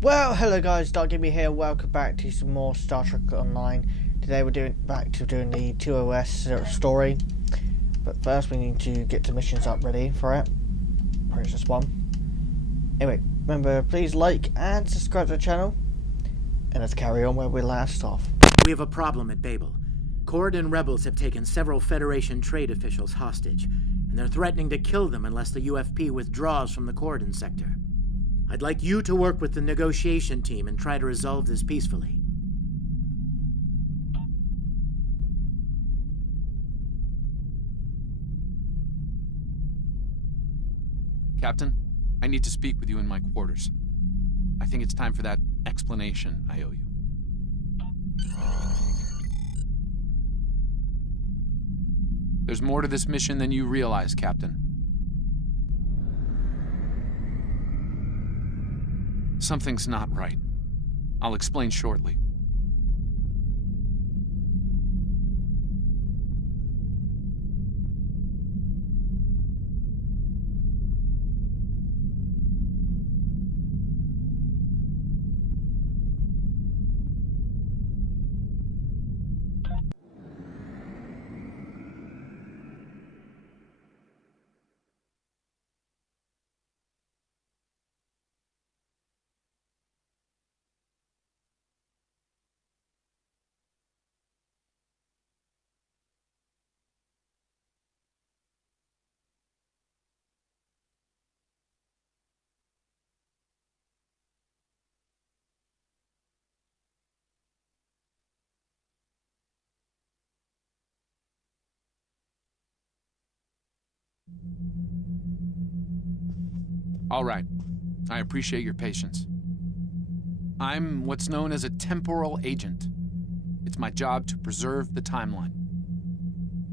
Well, hello guys, Dark here. Welcome back to some more Star Trek Online. Today we're back to doing the 2OS story. But first we need to get the missions up ready for it. Process 1. Anyway, remember, please like and subscribe to the channel. And let's carry on where we last off. We have a problem at Babel. Corridon rebels have taken several Federation trade officials hostage, and they're threatening to kill them unless the UFP withdraws from the Corridon sector. I'd like you to work with the negotiation team and try to resolve this peacefully. Captain, I need to speak with you in my quarters. I think it's time for that explanation I owe you. There's more to this mission than you realize, Captain. Something's not right. I'll explain shortly. All right. I appreciate your patience. I'm what's known as a temporal agent. It's my job to preserve the timeline.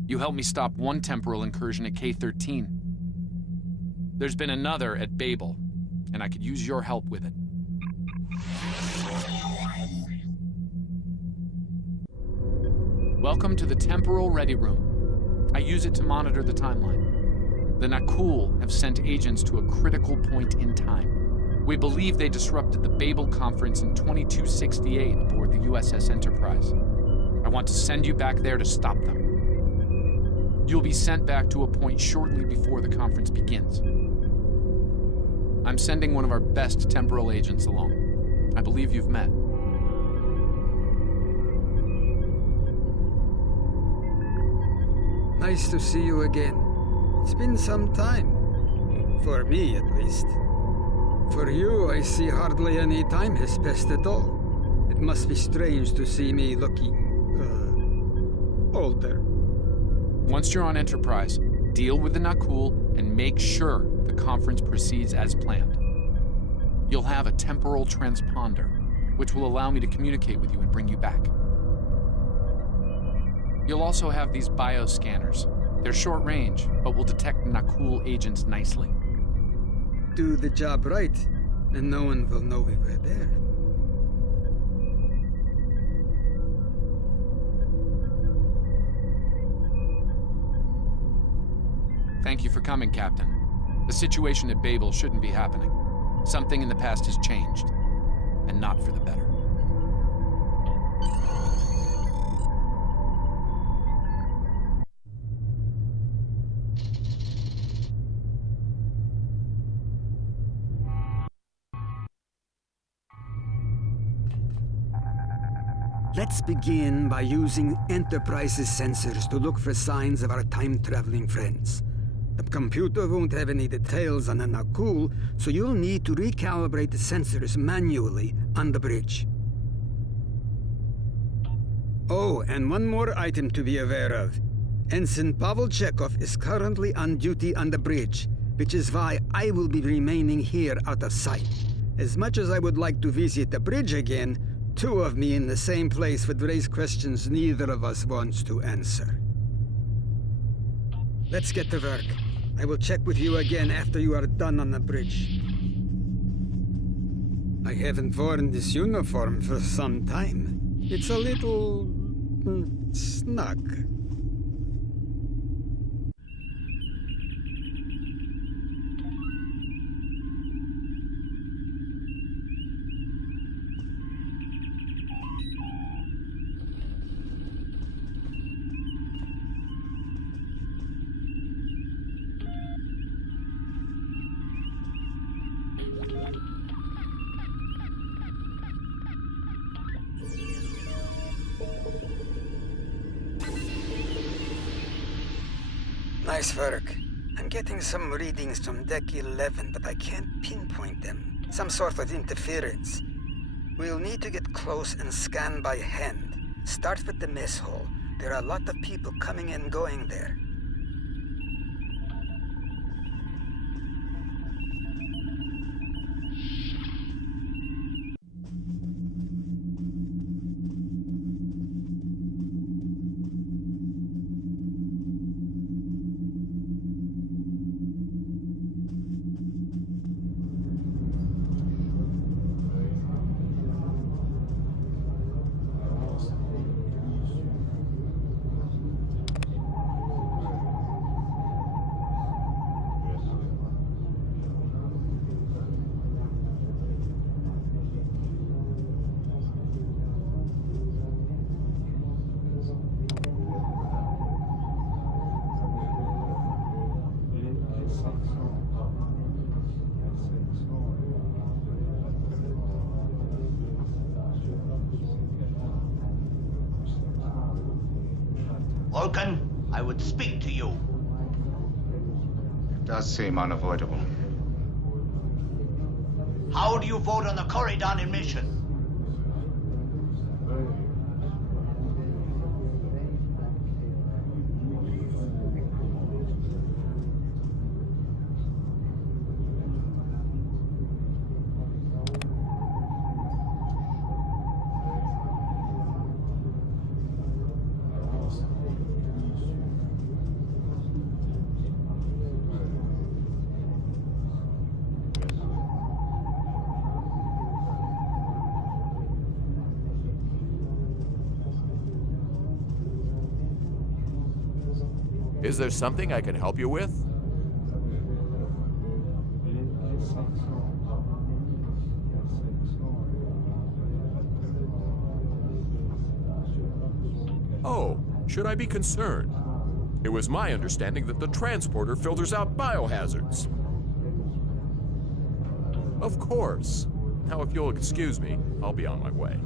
You helped me stop one temporal incursion at K-13. There's been another at Babel, and I could use your help with it. Welcome to the Temporal Ready Room. I use it to monitor the timeline. The Nakul have sent agents to a critical point in time. We believe they disrupted the Babel conference in 2268 aboard the USS Enterprise. I want to send you back there to stop them. You'll be sent back to a point shortly before the conference begins. I'm sending one of our best temporal agents along. I believe you've met. Nice to see you again. It's been some time. For me, at least. For you, I see hardly any time has passed at all. It must be strange to see me looking, older. Once you're on Enterprise, deal with the Nakul and make sure the conference proceeds as planned. You'll have a temporal transponder, which will allow me to communicate with you and bring you back. You'll also have these bioscanners. They're short range, but will detect Nakul agents nicely. Do the job right, and no one will know we were there. Thank you for coming, Captain. The situation at Babel shouldn't be happening. Something in the past has changed, and not for the better. Let's begin by using Enterprise's sensors to look for signs of our time-traveling friends. The computer won't have any details on the Nakul, so you'll need to recalibrate the sensors manually on the bridge. Oh, and one more item to be aware of. Ensign Pavel Chekhov is currently on duty on the bridge, which is why I will be remaining here out of sight. As much as I would like to visit the bridge again, two of me in the same place would raise questions neither of us wants to answer. Let's get to work. I will check with you again after you are done on the bridge. I haven't worn this uniform for some time. It's a little... snug. Nice work. I'm getting some readings from Deck 11, but I can't pinpoint them. Some sort of interference. We'll need to get close and scan by hand. Start with the mess hall. There are a lot of people coming and going there. Vulcan, I would speak to you. It does seem unavoidable. How do you vote on the Corridon mission? Is there something I can help you with? Oh, should I be concerned? It was my understanding that the transporter filters out biohazards. Of course. Now, if you'll excuse me, I'll be on my way.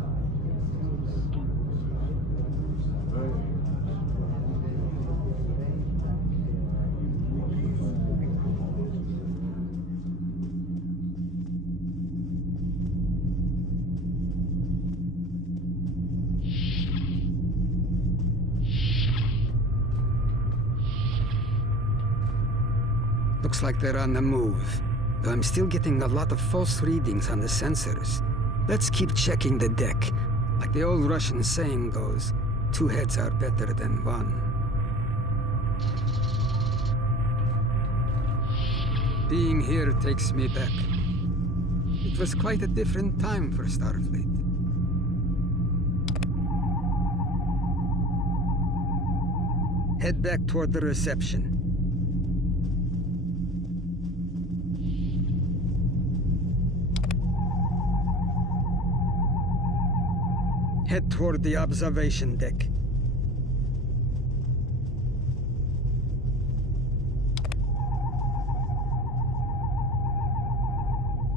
Looks like they're on the move. Though I'm still getting a lot of false readings on the sensors. Let's keep checking the deck. Like the old Russian saying goes, 2 heads are better than 1. Being here takes me back. It was quite a different time for Starfleet. Head back toward the reception. Head toward the observation deck.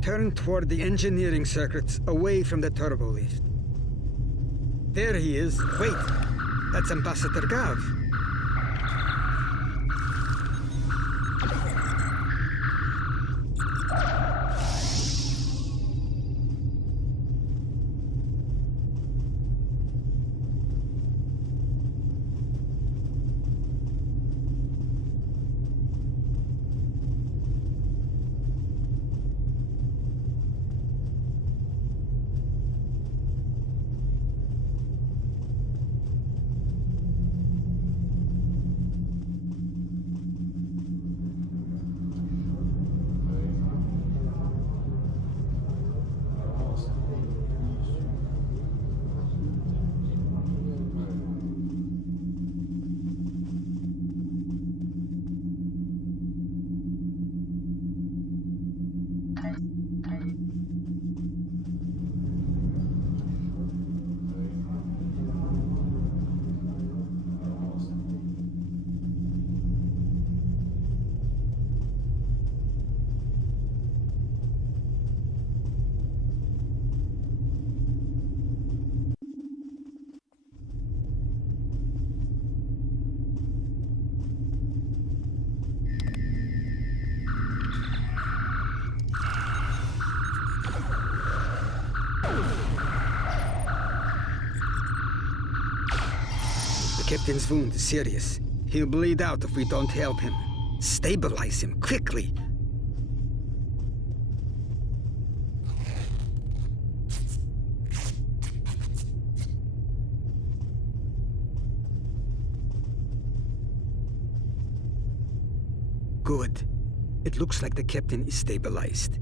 Turn toward the engineering circuits away from the turbo lift. There he is. Wait, that's Ambassador Gav. Captain's wound is serious. He'll bleed out if we don't help him. Stabilize him, quickly! Good. It looks like the captain is stabilized.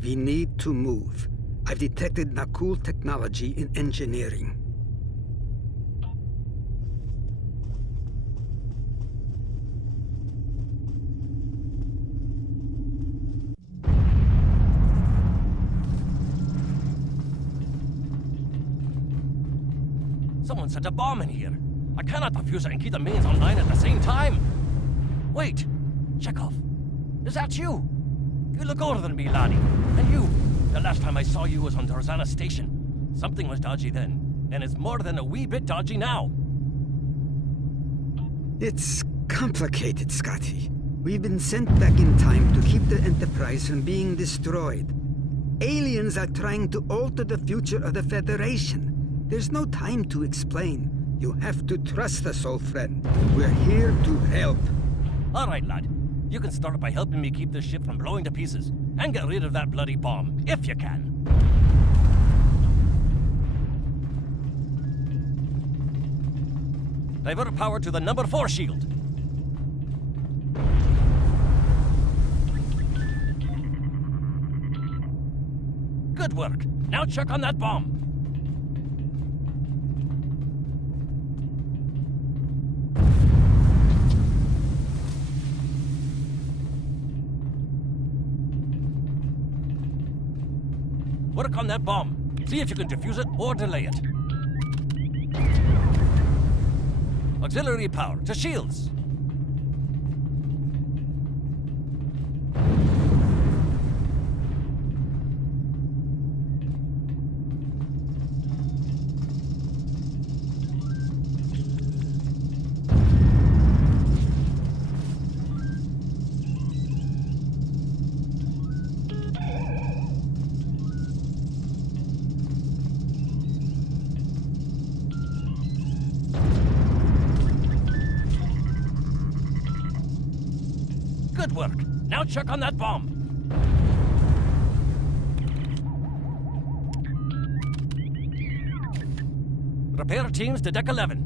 We need to move. I've detected Nakul technology in engineering. Someone set a bomb in here. I cannot defuse it and keep the mains online at the same time. Wait, Chekhov, is that you? You look older than me, laddie. And you, the last time I saw you was on Dorzana Station. Something was dodgy then, and it's more than a wee bit dodgy now. It's complicated, Scotty. We've been sent back in time to keep the Enterprise from being destroyed. Aliens are trying to alter the future of the Federation. There's no time to explain. You have to trust us, old friend. We're here to help. All right, lad. You can start by helping me keep this ship from blowing to pieces, and get rid of that bloody bomb, if you can. Divert power to the number 4 shield. Good work. Now check on that bomb. Work on that bomb. See if you can defuse it or delay it. Auxiliary power to shields. Good work. Now check on that bomb. Repair teams to Deck 11.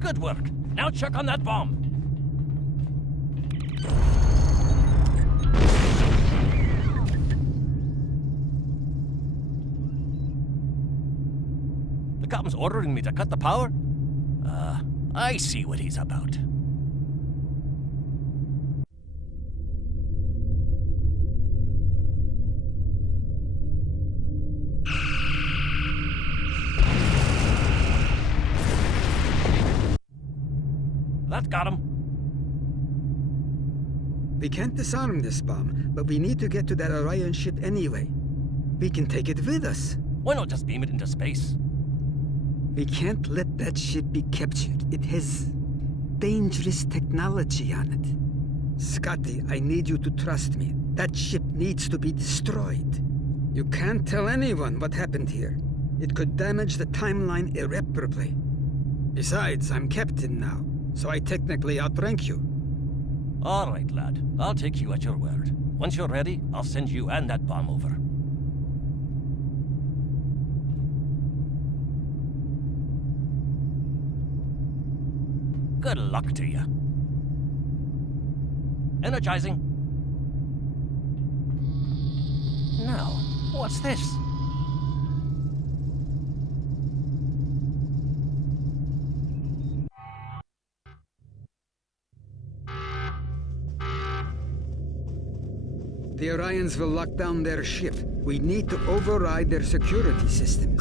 Good work. Now check on that bomb. The captain's ordering me to cut the power? I see what he's about. That got him. We can't disarm this bomb, but we need to get to that Orion ship anyway. We can take it with us. Why not just beam it into space? We can't let that ship be captured. It has dangerous technology on it. Scotty, I need you to trust me. That ship needs to be destroyed. You can't tell anyone what happened here. It could damage the timeline irreparably. Besides, I'm captain now, so I technically outrank you. All right, lad. I'll take you at your word. Once you're ready, I'll send you and that bomb over. Good luck to you. Energizing. Now, what's this? The Orions will lock down their ship. We need to override their security systems.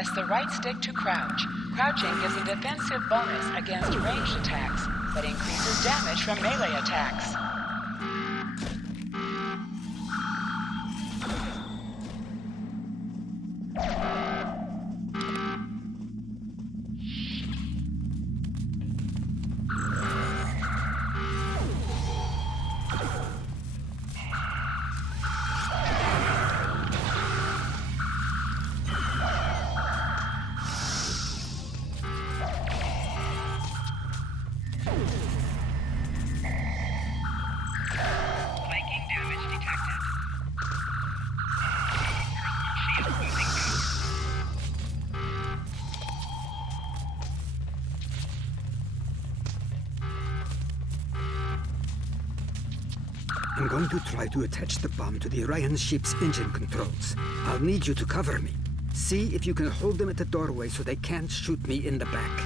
press the right stick to crouch. Crouching gives a defensive bonus against ranged attacks, but increases damage from melee attacks. I'm going to try to attach the bomb to the Orion ship's engine controls. I'll need you to cover me. See if you can hold them at the doorway so they can't shoot me in the back.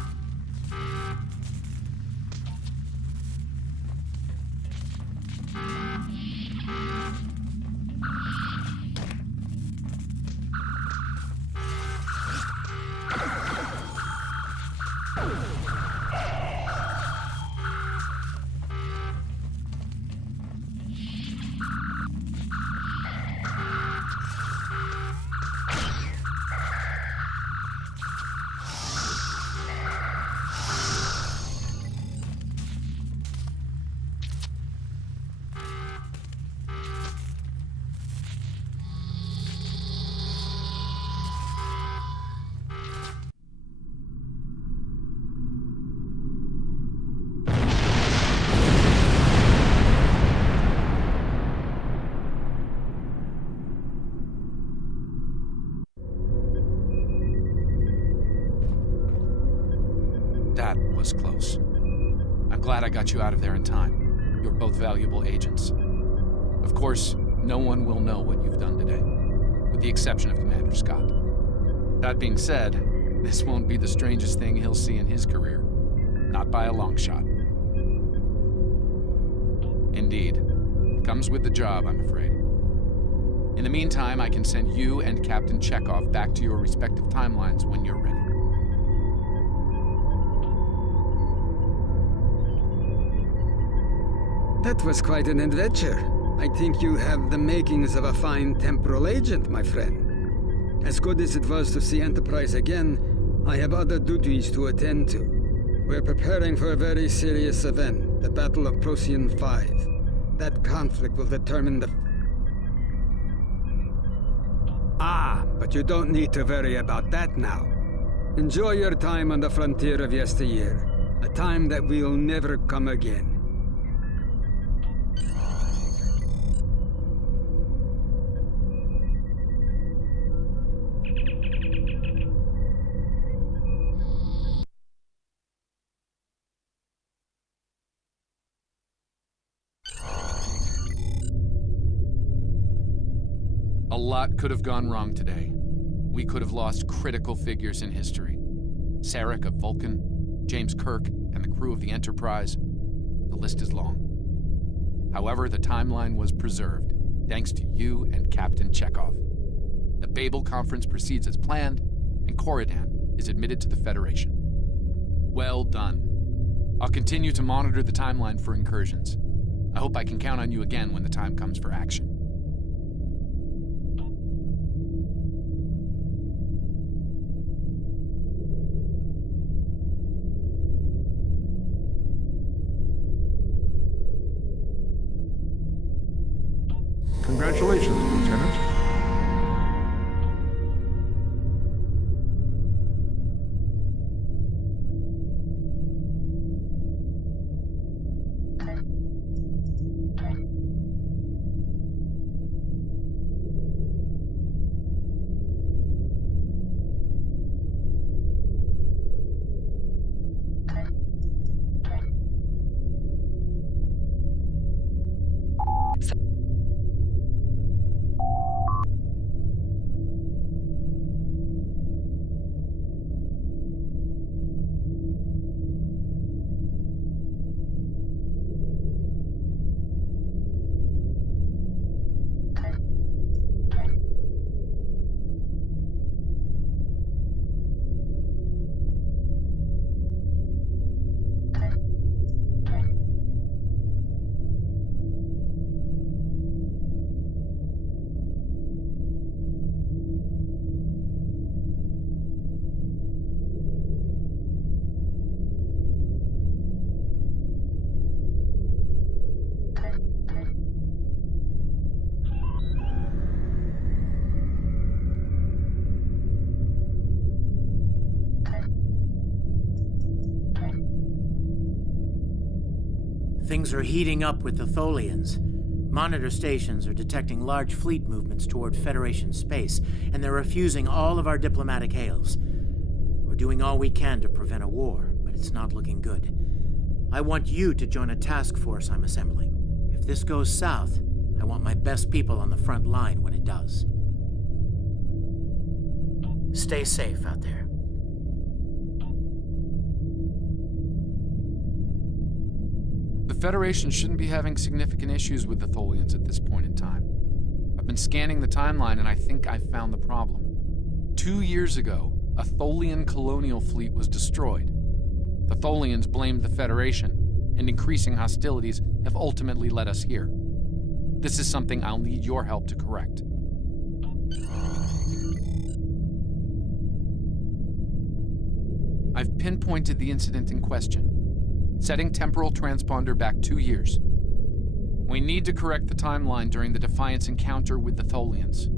That was close. I'm glad I got you out of there in time. You're both valuable agents. Of course, no one will know what you've done today, with the exception of Commander Scott. That being said, this won't be the strangest thing he'll see in his career. Not by a long shot. Indeed. Comes with the job, I'm afraid. In the meantime, I can send you and Captain Chekhov back to your respective timelines when you're ready. That was quite an adventure. I think you have the makings of a fine temporal agent, my friend. As good as it was to see Enterprise again, I have other duties to attend to. We're preparing for a very serious event, the Battle of Procyon 5. That conflict will determine the... but you don't need to worry about that now. Enjoy your time on the frontier of yesteryear, a time that will never come again. A lot could have gone wrong today. We could have lost critical figures in history. Sarek of Vulcan, James Kirk, and the crew of the Enterprise. The list is long. However, the timeline was preserved, thanks to you and Captain Chekhov. The Babel Conference proceeds as planned, and Coridan is admitted to the Federation. Well done. I'll continue to monitor the timeline for incursions. I hope I can count on you again when the time comes for action. Congratulations, Lieutenant. Things are heating up with the Tholians. Monitor stations are detecting large fleet movements toward Federation space, and they're refusing all of our diplomatic hails. We're doing all we can to prevent a war, but it's not looking good. I want you to join a task force I'm assembling. If this goes south, I want my best people on the front line when it does. Stay safe out there. The Federation shouldn't be having significant issues with the Tholians at this point in time. I've been scanning the timeline and I think I've found the problem. 2 years ago, a Tholian colonial fleet was destroyed. The Tholians blamed the Federation, and increasing hostilities have ultimately led us here. This is something I'll need your help to correct. I've pinpointed the incident in question, setting temporal transponder back 2 years. We need to correct the timeline during the Defiance encounter with the Tholians.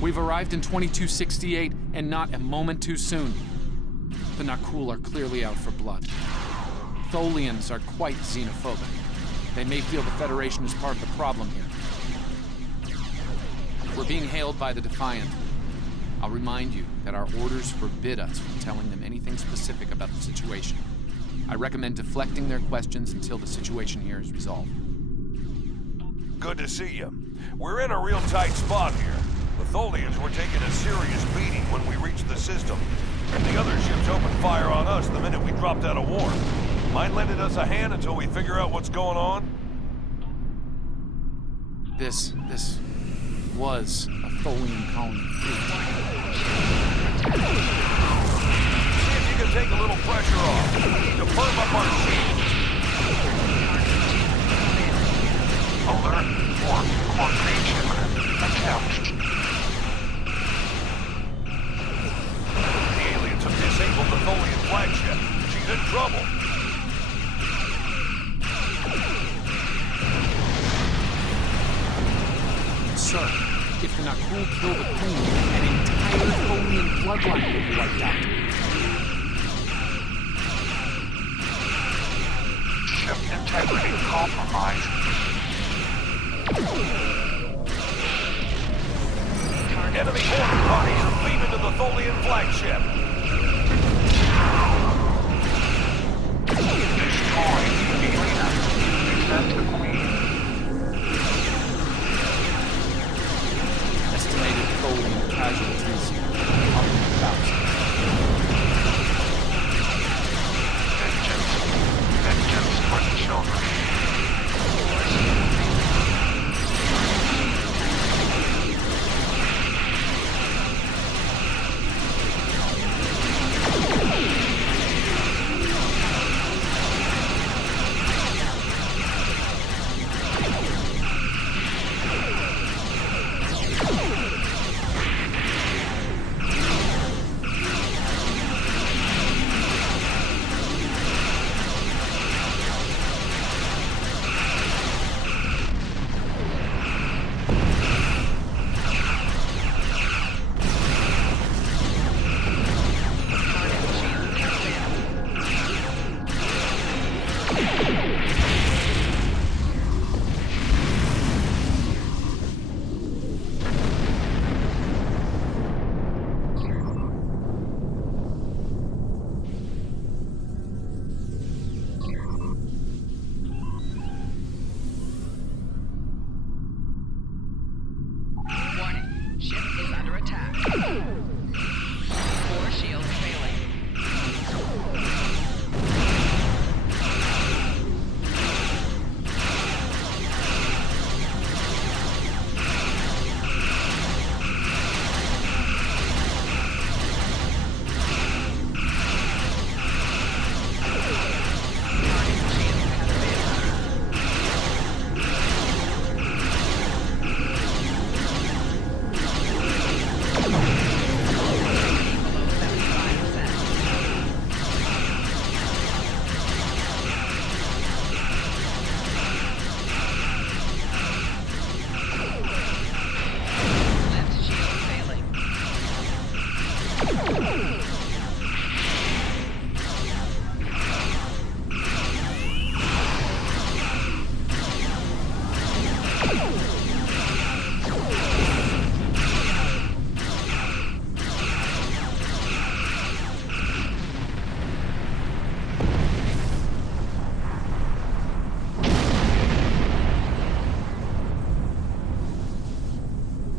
We've arrived in 2268, and not a moment too soon. The Nakul are clearly out for blood. Tholians are quite xenophobic. They may feel the Federation is part of the problem here. We're being hailed by the Defiant. I'll remind you that our orders forbid us from telling them anything specific about the situation. I recommend deflecting their questions until the situation here is resolved. Good to see you. We're in a real tight spot here. The Tholians were taking a serious beating when we reached the system. And the other ships opened fire on us the minute we dropped out of war. Mind lending us a hand until we figure out what's going on? This was a Tholian colony. See if you can take a little pressure off. We need to firm up our shields. Alert. Coordination. Attempt. The aliens have disabled the Tholian flagship. She's in trouble. Sir, if the Nakul kill the Queen, an entire Tholian bloodline will be wiped out. Ship integrity compromised. Enemy border bodies are beaming to the Tholian flagship. Destroy Elena. Defend the Queen. Estimated Tholian casualties of 1,000. Vengeance for the children.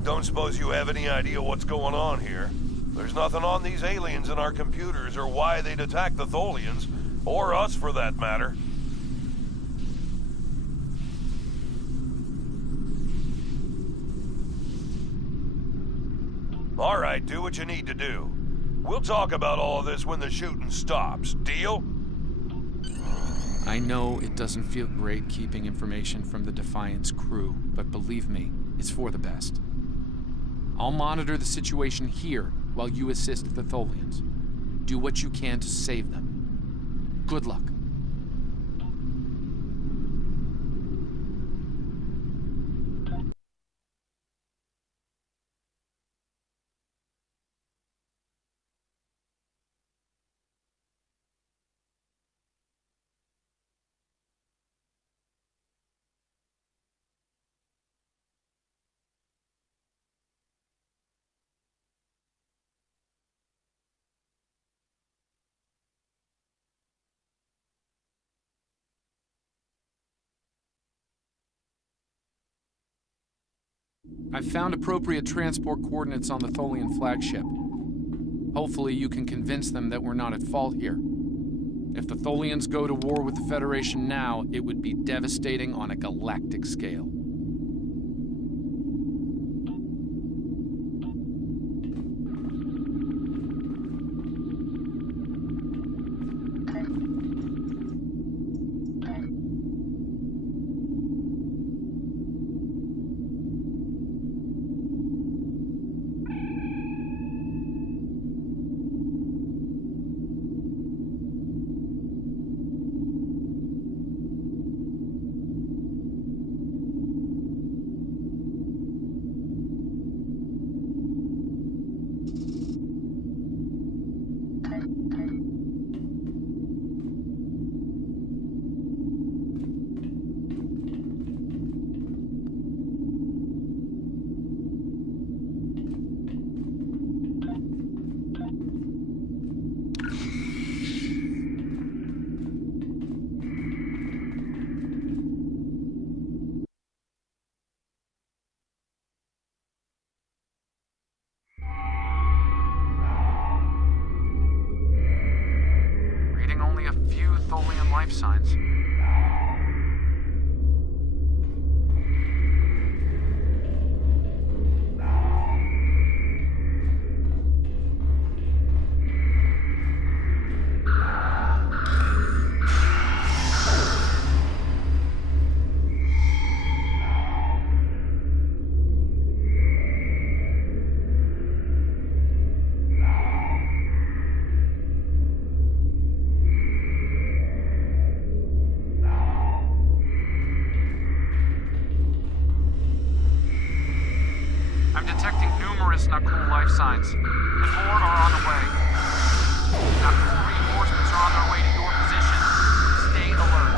Don't suppose you have any idea what's going on here? There's nothing on these aliens in our computers or why they'd attack the Tholians, or us for that matter. All right, do what you need to do. We'll talk about all of this when the shooting stops. Deal? I know it doesn't feel great keeping information from the Defiance crew, but believe me, it's for the best. I'll monitor the situation here while you assist the Tholians. Do what you can to save them. Good luck. I've found appropriate transport coordinates on the Tholian flagship. Hopefully you can convince them that we're not at fault here. If the Tholians go to war with the Federation now, it would be devastating on a galactic scale. Tholian life signs. I'm detecting numerous Nakul life signs, and more are on the way. Nakul reinforcements are on their way to your position. Stay alert.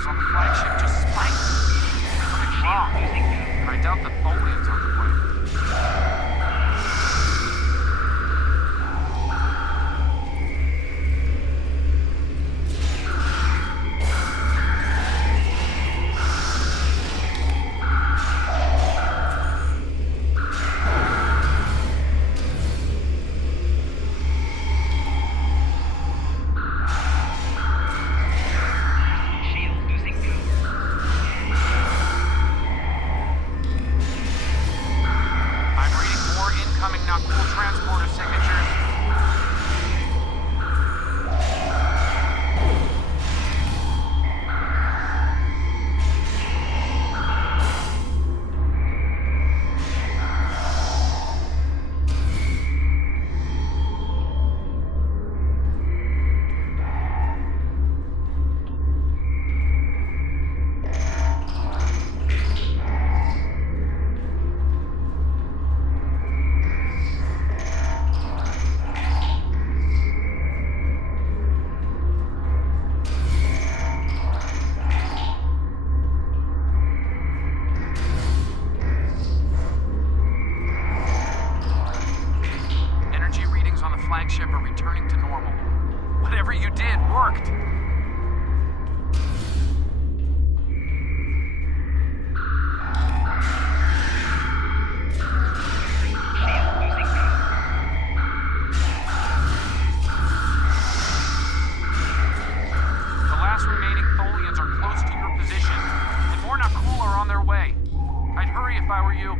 On the flagship just spiked. Something's wrong. I doubt the Tholians are the way. Nakul transporter signatures. Flagship are returning to normal. Whatever you did worked. The last remaining Tholians are close to your position, and more Nakul are on their way. I'd hurry if I were you.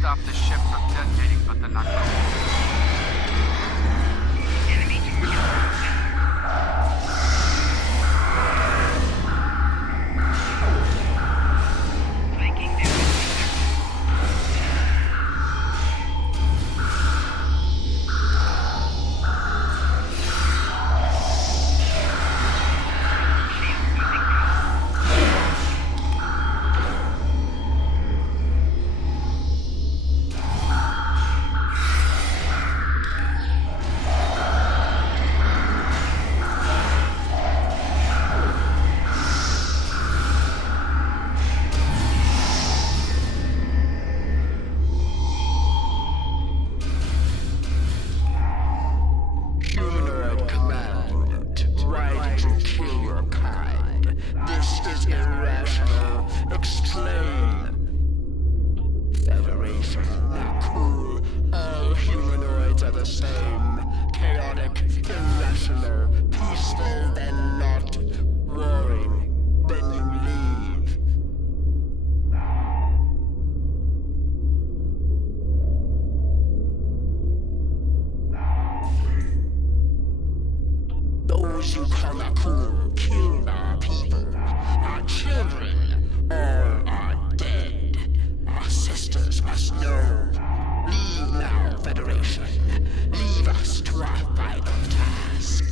Stop the ship from detonating, but the Nakul. Enemy flanking damage. This is irrational. Explain. Federation, not cool. All humanoids are the same. Chaotic, irrational, peaceful, then not. Warring, then you leave. Those you call not cool killed our people. Our children, all are dead. Our sisters must know. Leave now, Federation. Leave us to our final task.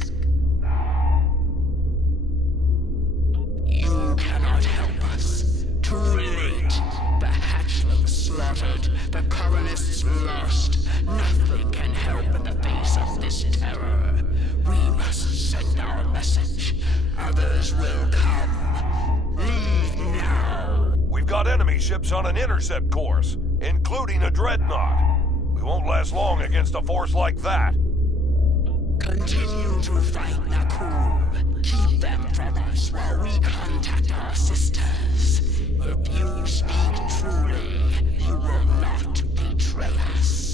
You cannot help us. Too late. The hatchlings slaughtered. The colonists lost. Nothing can help in the face of this terror. We must send our message. Others will come. Leave now. We've got enemy ships on an intercept course, including a dreadnought. We won't last long against a force like that. Continue to fight, Nakul. Keep them from us while we contact our sisters. If you speak truly, you will not betray us.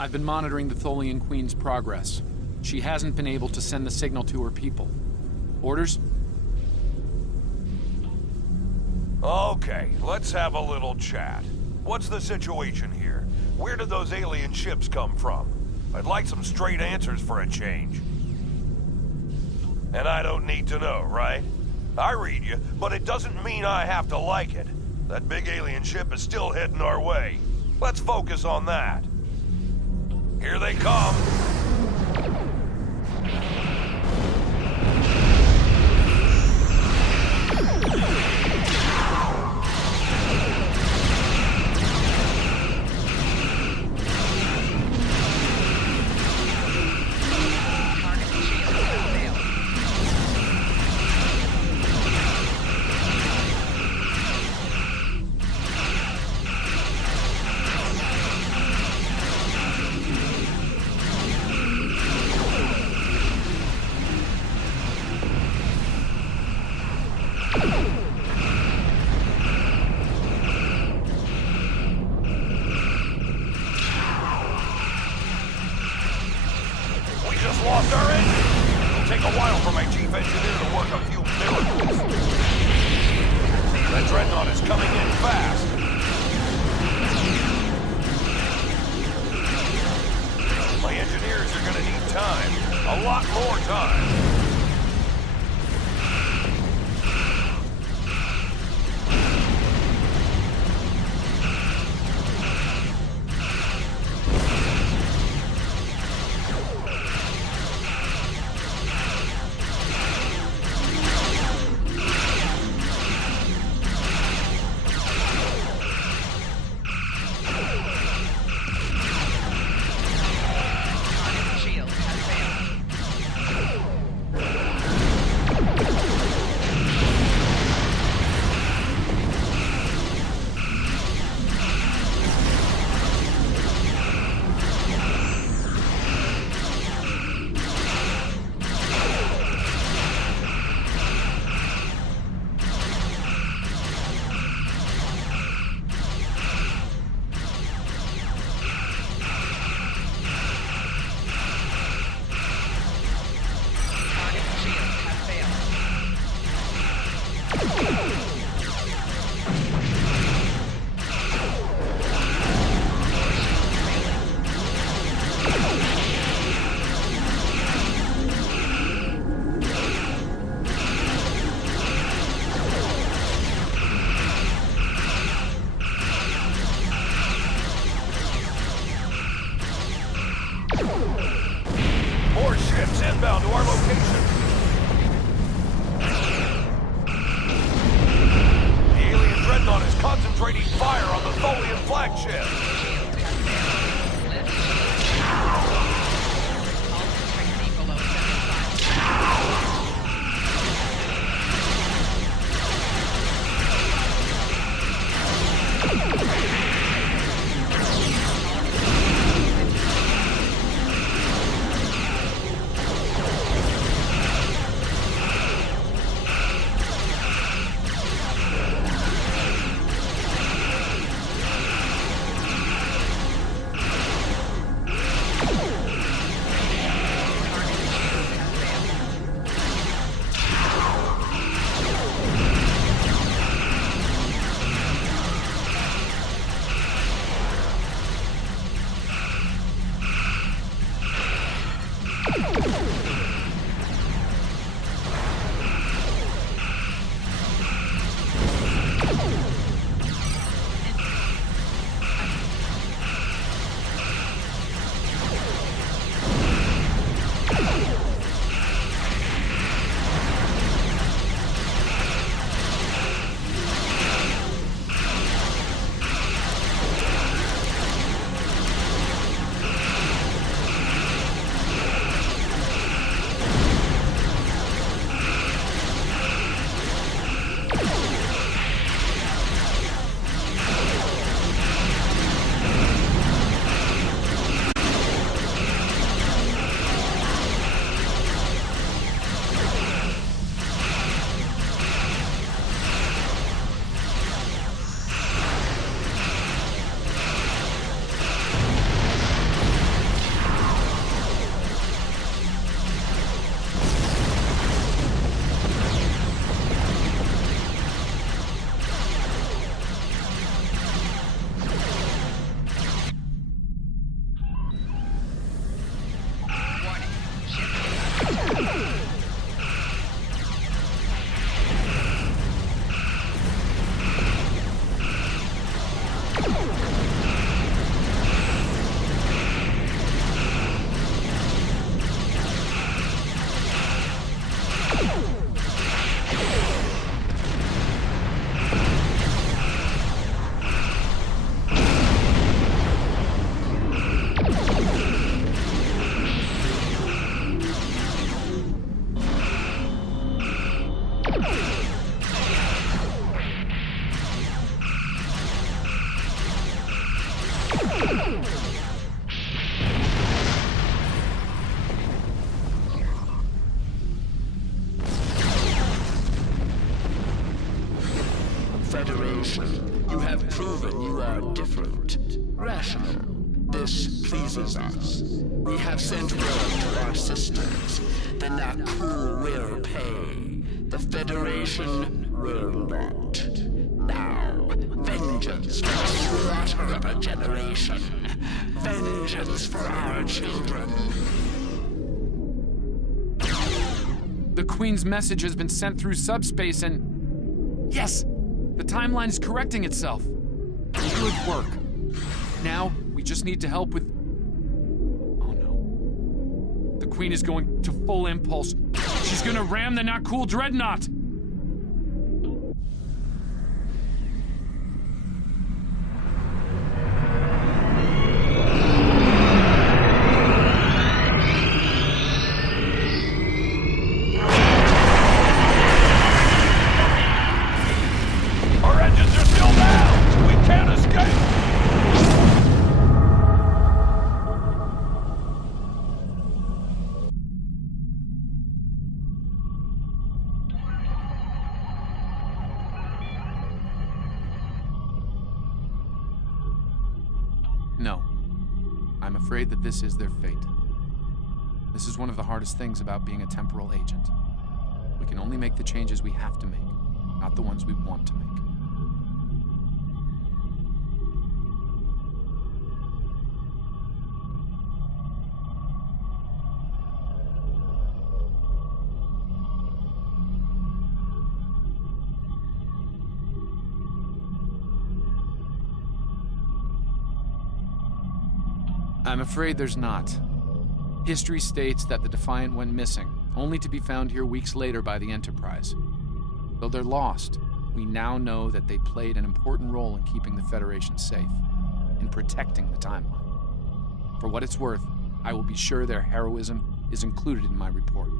I've been monitoring the Tholian Queen's progress. She hasn't been able to send the signal to her people. Orders? Okay, let's have a little chat. What's the situation here? Where did those alien ships come from? I'd like some straight answers for a change. And I don't need to know, right? I read you, but it doesn't mean I have to like it. That big alien ship is still heading our way. Let's focus on that. Here they come. Lost our engine. It'll take a while for my chief engineer to work a few miracles. That dreadnought is coming in fast. My engineers are gonna need time. A lot more time. More ships inbound to our location. The alien dreadnought is concentrating fire on the Tholian flagship. Federation, you have proven you are different, rational. This pleases us. We have sent word to our sisters. The Nakul will pay. The Federation will not. Now, vengeance for the slaughter of a generation. Vengeance for our children. The Queen's message has been sent through subspace and... Yes! The timeline is correcting itself. Good work. Now, we just need to help with... Oh no. The Queen is going to full impulse. She's gonna ram the Nakul Dreadnought! No. I'm afraid that this is their fate. This is one of the hardest things about being a temporal agent. We can only make the changes we have to make, not the ones we want to make. I'm afraid there's not. History states that the Defiant went missing, only to be found here weeks later by the Enterprise. Though they're lost, we now know that they played an important role in keeping the Federation safe, in protecting the timeline. For what it's worth, I will be sure their heroism is included in my report.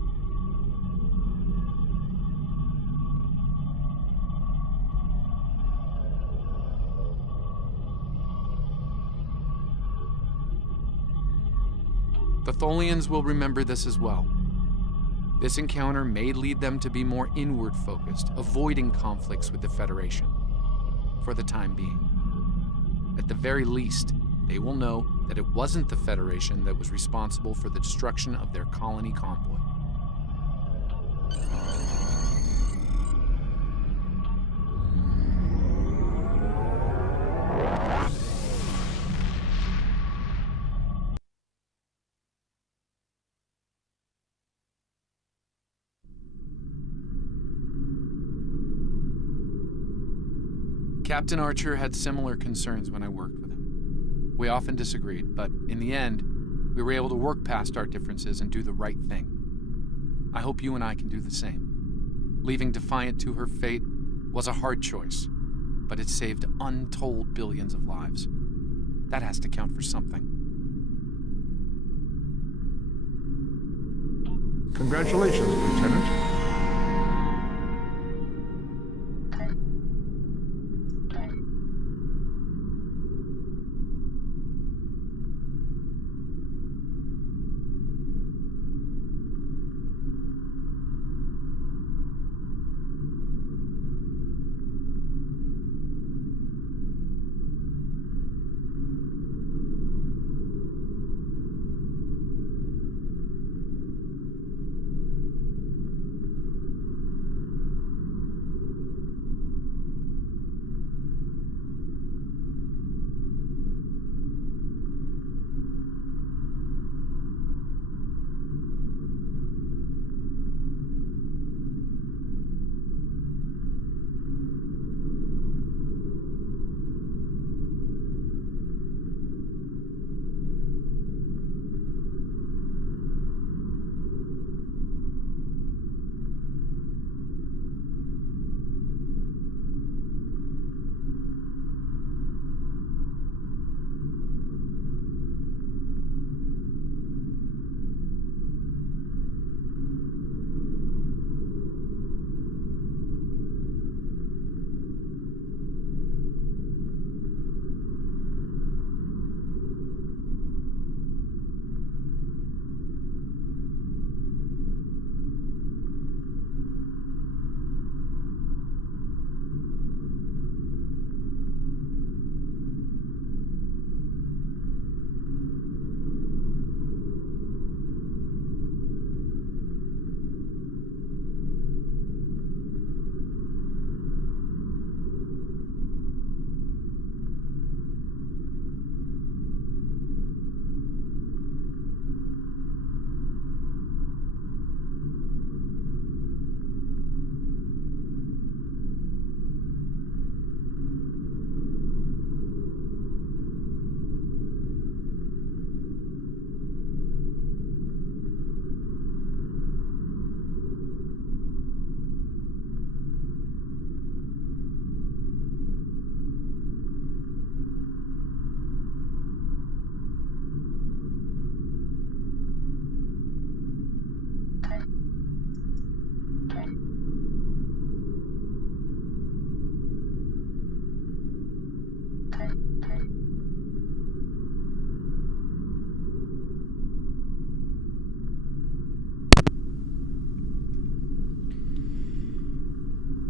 The Tholians will remember this as well. This encounter may lead them to be more inward-focused, avoiding conflicts with the Federation, for the time being. At the very least, they will know that it wasn't the Federation that was responsible for the destruction of their colony convoy. Captain Archer had similar concerns when I worked with him. We often disagreed, but in the end, we were able to work past our differences and do the right thing. I hope you and I can do the same. Leaving Defiant to her fate was a hard choice, but it saved untold billions of lives. That has to count for something. Congratulations, Lieutenant.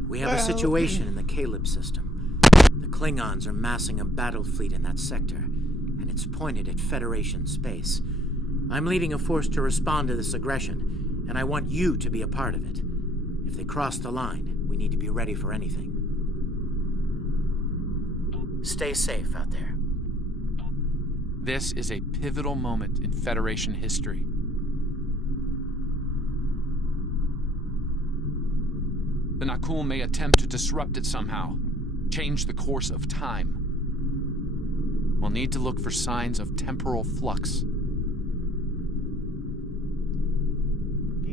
We have a situation in the Caleb system. The Klingons are massing a battle fleet in that sector, and it's pointed at Federation space. I'm leading a force to respond to this aggression, and I want you to be a part of it. If they cross the line, we need to be ready for anything. Stay safe out there. This is a pivotal moment in Federation history. The Nakul may attempt to disrupt it somehow, change the course of time. We'll need to look for signs of temporal flux.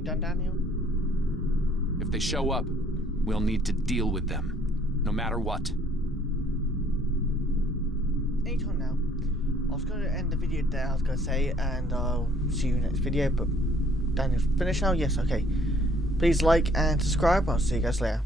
done, Daniel? If they show up, we'll need to deal with them, no matter what. Anytime now. I was going to end the video there, I was going to say, and I'll see you next video, but Daniel's finished now? Yes, okay. Please like and subscribe, I'll see you guys later.